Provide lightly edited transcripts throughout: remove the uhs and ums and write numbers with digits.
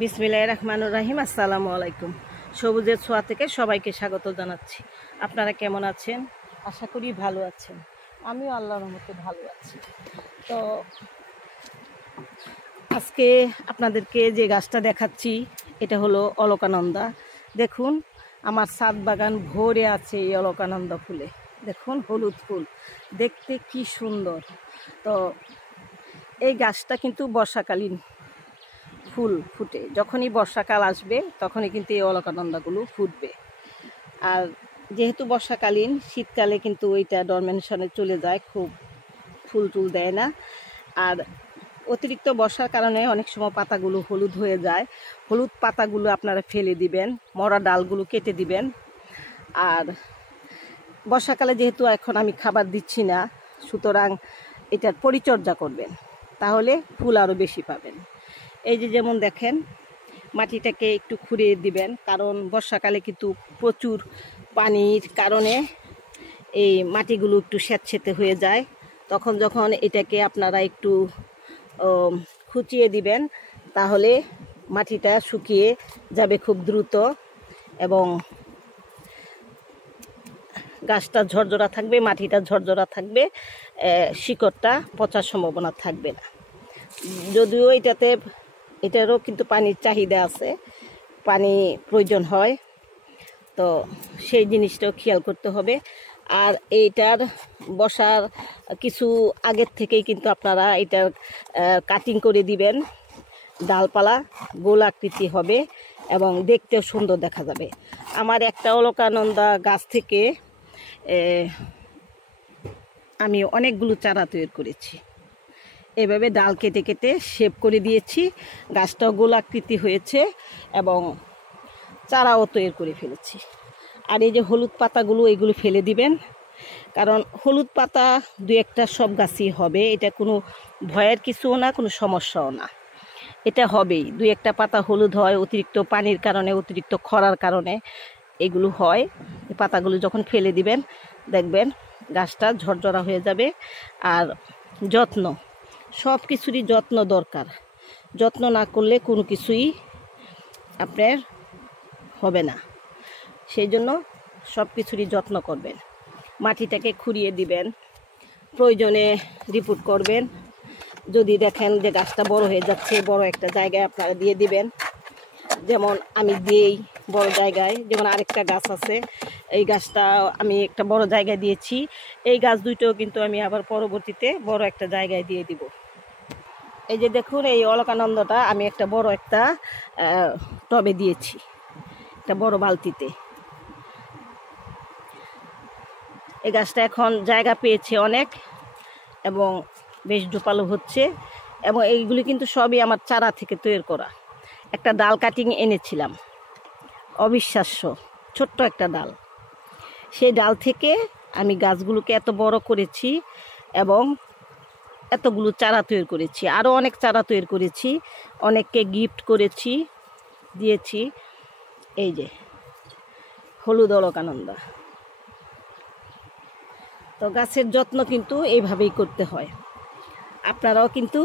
বিসমিল্লাহির রহমানির রহিম। আসসালামু আলাইকুম। সবুজের ছোঁয়া থেকে সবাইকে স্বাগত জানাচ্ছি। আপনারা কেমন আছেন? আশা করি ভালো আছেন। আমিও আল্লাহর রহমতে ভালো আছি। তো আজকে আপনাদেরকে যে গাছটা দেখাচ্ছি এটা হলো অলকানন্দা। দেখুন আমার ছাদ বাগান ভরে আছে এই অলকানন্দা ফুলে। দেখুন হলুদ ফুল, দেখতে কি সুন্দর। তো এই গাছটা কিন্তু বর্ষাকালীন ফুল ফুটে, যখনই বর্ষাকাল আসবে তখনই কিন্তু এই অলকানন্দাগুলো ফুটবে। আর যেহেতু বর্ষাকালীন, শীতকালে কিন্তু ওইটা ডরমেনশনে চলে যায়, খুব ফুল টুল দেয় না। আর অতিরিক্ত বর্ষার কারণে অনেক সময় পাতাগুলো হলুদ হয়ে যায়। হলুদ পাতাগুলো আপনারা ফেলে দিবেন, মরা ডালগুলো কেটে দিবেন। আর বর্ষাকালে যেহেতু এখন আমি খাবার দিচ্ছি না, সুতরাং এটার পরিচর্যা করবেন, তাহলে ফুল আরও বেশি পাবেন। এই যে যেমন দেখেন, মাটিটাকে একটু খুঁড়িয়ে দিবেন, কারণ বর্ষাকালে কিন্তু প্রচুর পানির কারণে এই মাটিগুলো একটু স্যাঁতসেঁতে হয়ে যায়। তখন যখন এটাকে আপনারা একটু খুঁচিয়ে দিবেন, তাহলে মাটিটা শুকিয়ে যাবে খুব দ্রুত এবং গাছটা ঝরঝরা থাকবে, মাটিটা ঝরঝরা থাকবে, শিকড়টা পচার সম্ভাবনা থাকবে না। যদিও এটারও কিন্তু পানির চাহিদা আছে, পানি প্রয়োজন হয়, তো সেই জিনিসটাও খেয়াল করতে হবে। আর এইটার বসার কিছু আগের থেকেই কিন্তু আপনারা এটার কাটিং করে দিবেন। ডালপালা গোল আকৃতি হবে এবং দেখতেও সুন্দর দেখা যাবে। আমার একটা অলকানন্দা গাছ থেকে আমি অনেকগুলো চারা তৈরি করেছি। এভাবে ডাল কেটে কেটে শেপ করে দিয়েছি, গাছটাও গোল আকৃতি হয়েছে এবং চারাও তৈরি করে ফেলেছি। আর এই যে হলুদ পাতাগুলো, এগুলো ফেলে দিবেন, কারণ হলুদ পাতা দু একটা সব গাছই হবে, এটা কোনো ভয়ের কিছুও না, কোনো সমস্যাও না, এটা হবেই। দু একটা পাতা হলুদ হয় অতিরিক্ত পানির কারণে, অতিরিক্ত খরার কারণে এগুলো হয়। এই পাতাগুলো যখন ফেলে দিবেন, দেখবেন গাছটা ঝরঝরা হয়ে যাবে। আর যত্ন, সব কিছুরই যত্ন দরকার। যত্ন না করলে কোনো কিছুই আপনার হবে না। সেই জন্য সব কিছুরই যত্ন করবেন। মাটিটাকে খুঁড়িয়ে দিবেন, প্রয়োজনে রিপোর্ট করবেন। যদি দেখেন যে গাছটা বড় হয়ে যাচ্ছে, বড় একটা জায়গায় আপনারা দিয়ে দিবেন। যেমন আমি দিয়েই বড় জায়গায়, যেমন আরেকটা গাছ আছে, এই গাছটা আমি একটা বড় জায়গায় দিয়েছি। এই গাছ দুইটাও কিন্তু আমি আবার পরবর্তীতে বড় একটা জায়গায় দিয়ে দিব। এই যে দেখুন, এই অলকানন্দাটা আমি একটা বড় একটা টবে দিয়েছি, একটা বড় বালতিতে। এই গাছটা এখন জায়গা পেয়েছে অনেক এবং বেশ ঝোপালো হচ্ছে। এবং এইগুলি কিন্তু সবই আমার চারা থেকে তৈরি করা। একটা ডাল কাটিং এনেছিলাম, অবিশ্বাস্য ছোট্ট একটা ডাল। সেই ডাল থেকে আমি গাছগুলোকে এত বড় করেছি এবং এতগুলো চারা তৈরি করেছি। আরও অনেক চারা তৈরি করেছি, অনেককে গিফট করেছি, দিয়েছি। এই যে হলুদ অলকানন্দা। তো গাছের যত্ন কিন্তু এইভাবেই করতে হয়। আপনারাও কিন্তু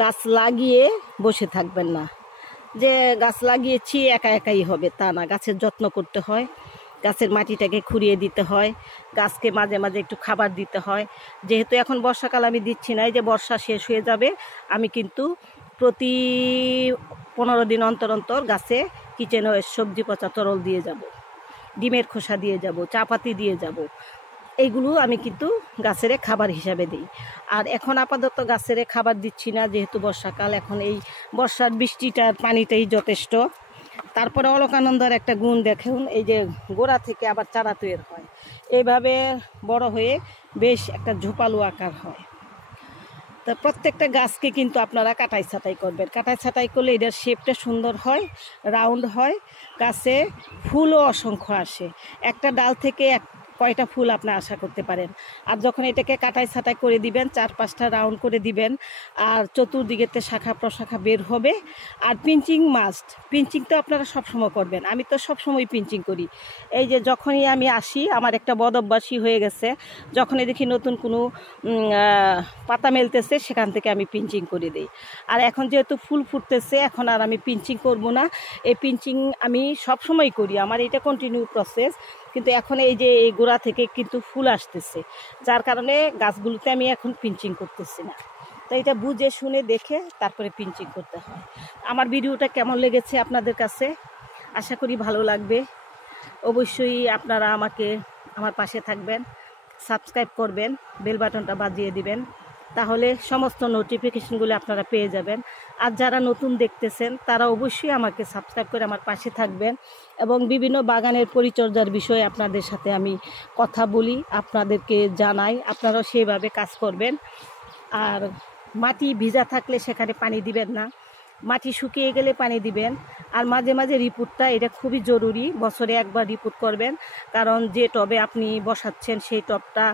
গাছ লাগিয়ে বসে থাকবেন না, যে গাছ লাগিয়েছি একা একাই হবে, তা না। গাছের যত্ন করতে হয়, গাছের মাটিটাকে খুঁড়িয়ে দিতে হয়, গাছকে মাঝে মাঝে একটু খাবার দিতে হয়। যেহেতু এখন বর্ষাকাল আমি দিচ্ছি না, এই যে বর্ষা শেষ হয়ে যাবে, আমি কিন্তু প্রতি 15 দিন অন্তর অন্তর গাছে কিচেন ওয়েস্ট, সবজি পচা তরল দিয়ে যাব, ডিমের খোসা দিয়ে যাব, চা পাতি দিয়ে যাব। এইগুলো আমি কিন্তু গাছের খাবার হিসাবে দিই। আর এখন আপাতত গাছের খাবার দিচ্ছি না, যেহেতু বর্ষাকাল। এখন এই বর্ষার বৃষ্টিটার পানিটাই যথেষ্ট। তারপরে অলকানন্দার একটা গুণ দেখুন, এই যে গোড়া থেকে আবার চারা তৈরি হয়, এইভাবে বড় হয়ে বেশ একটা ঝোপালো আকার হয়। তা প্রত্যেকটা গাছকে কিন্তু আপনারা কাটাই ছাঁটাই করবেন। কাটাই ছাঁটাই করলে এটার শেপটা সুন্দর হয়, রাউন্ড হয়, গাছে ফুলও অসংখ্য আসে। একটা ডাল থেকে কয়টা ফুল আপনি আশা করতে পারেন। আর যখন এটাকে কাটাই ছাটাই করে দিবেন, 4-5টা রাউন্ড করে দিবেন, আর চতুর্দিকেতে শাখা প্রশাখা বের হবে। আর পিঞ্চিং মাস্ট, পিঞ্চিং তো আপনারা সবসময় করবেন, আমি তো সবসময় পিঞ্চিং করি। এই যে যখনই আমি আসি, আমার একটা বদ অভ্যাসই হয়ে গেছে, যখনই দেখি নতুন কোনো পাতা মেলতেছে সেখান থেকে আমি পিঞ্চিং করে দিই। আর এখন যেহেতু ফুল ফুটতেছে, এখন আর আমি পিঞ্চিং করব না। এই পিঞ্চিং আমি সবসময় করি, আমার এটা কন্টিনিউ প্রসেস। কিন্তু এখন এই যে এই গোড়া থেকে কিন্তু ফুল আসতেছে, যার কারণে গাছগুলোতে আমি এখন পিঞ্চিং করতেছি না। তো এটা বুঝে শুনে দেখে তারপরে পিঞ্চিং করতে হয়। আমার ভিডিওটা কেমন লেগেছে আপনাদের কাছে? আশা করি ভালো লাগবে। অবশ্যই আপনারা আমার পাশে থাকবেন, সাবস্ক্রাইব করবেন, বেল বাটনটা বাজিয়ে দিবেন, তাহলে সমস্ত নোটিফিকেশনগুলো আপনারা পেয়ে যাবেন। আর যারা নতুন দেখতেছেন তারা অবশ্যই আমাকে সাবস্ক্রাইব করে আমার পাশে থাকবেন, এবং বিভিন্ন বাগানের পরিচর্যার বিষয়ে আপনাদের সাথে আমি কথা বলি, আপনাদেরকে জানাই, আপনারাও সেইভাবে কাজ করবেন। আর মাটি ভিজা থাকলে সেখানে পানি দিবেন না, মাটি শুকিয়ে গেলে পানি দিবেন। আর মাঝে মাঝে রিপোর্টটা, এটা খুবই জরুরি, বছরে একবার রিপোর্ট করবেন। কারণ যে টবে আপনি বসাচ্ছেন সেই টবটা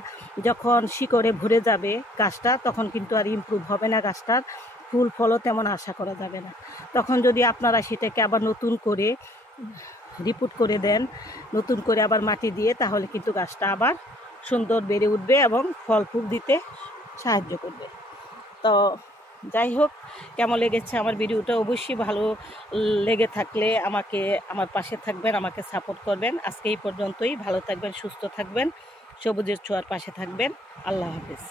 যখন শিকড়ে ভরে যাবে গাছটা, তখন কিন্তু আর ইমপ্রুভ হবে না, গাছটার ফুল ফলও তেমন আশা করা যাবে না। তখন যদি আপনারা সেটাকে আবার নতুন করে রিপোর্ট করে দেন, নতুন করে আবার মাটি দিয়ে, তাহলে কিন্তু গাছটা আবার সুন্দর বেড়ে উঠবে এবং ফল ফুল দিতে সাহায্য করবে। তো যাই হোক, কেমন লেগেছে আমার ভিডিওটা? অবশ্যই ভালো লেগে থাকলে আমার পাশে থাকবেন, আমাকে সাপোর্ট করবেন। আজকে এই পর্যন্তই। ভালো থাকবেন, সুস্থ থাকবেন, সবুজের ছোঁয়ার পাশে থাকবেন। আল্লাহ হাফেজ।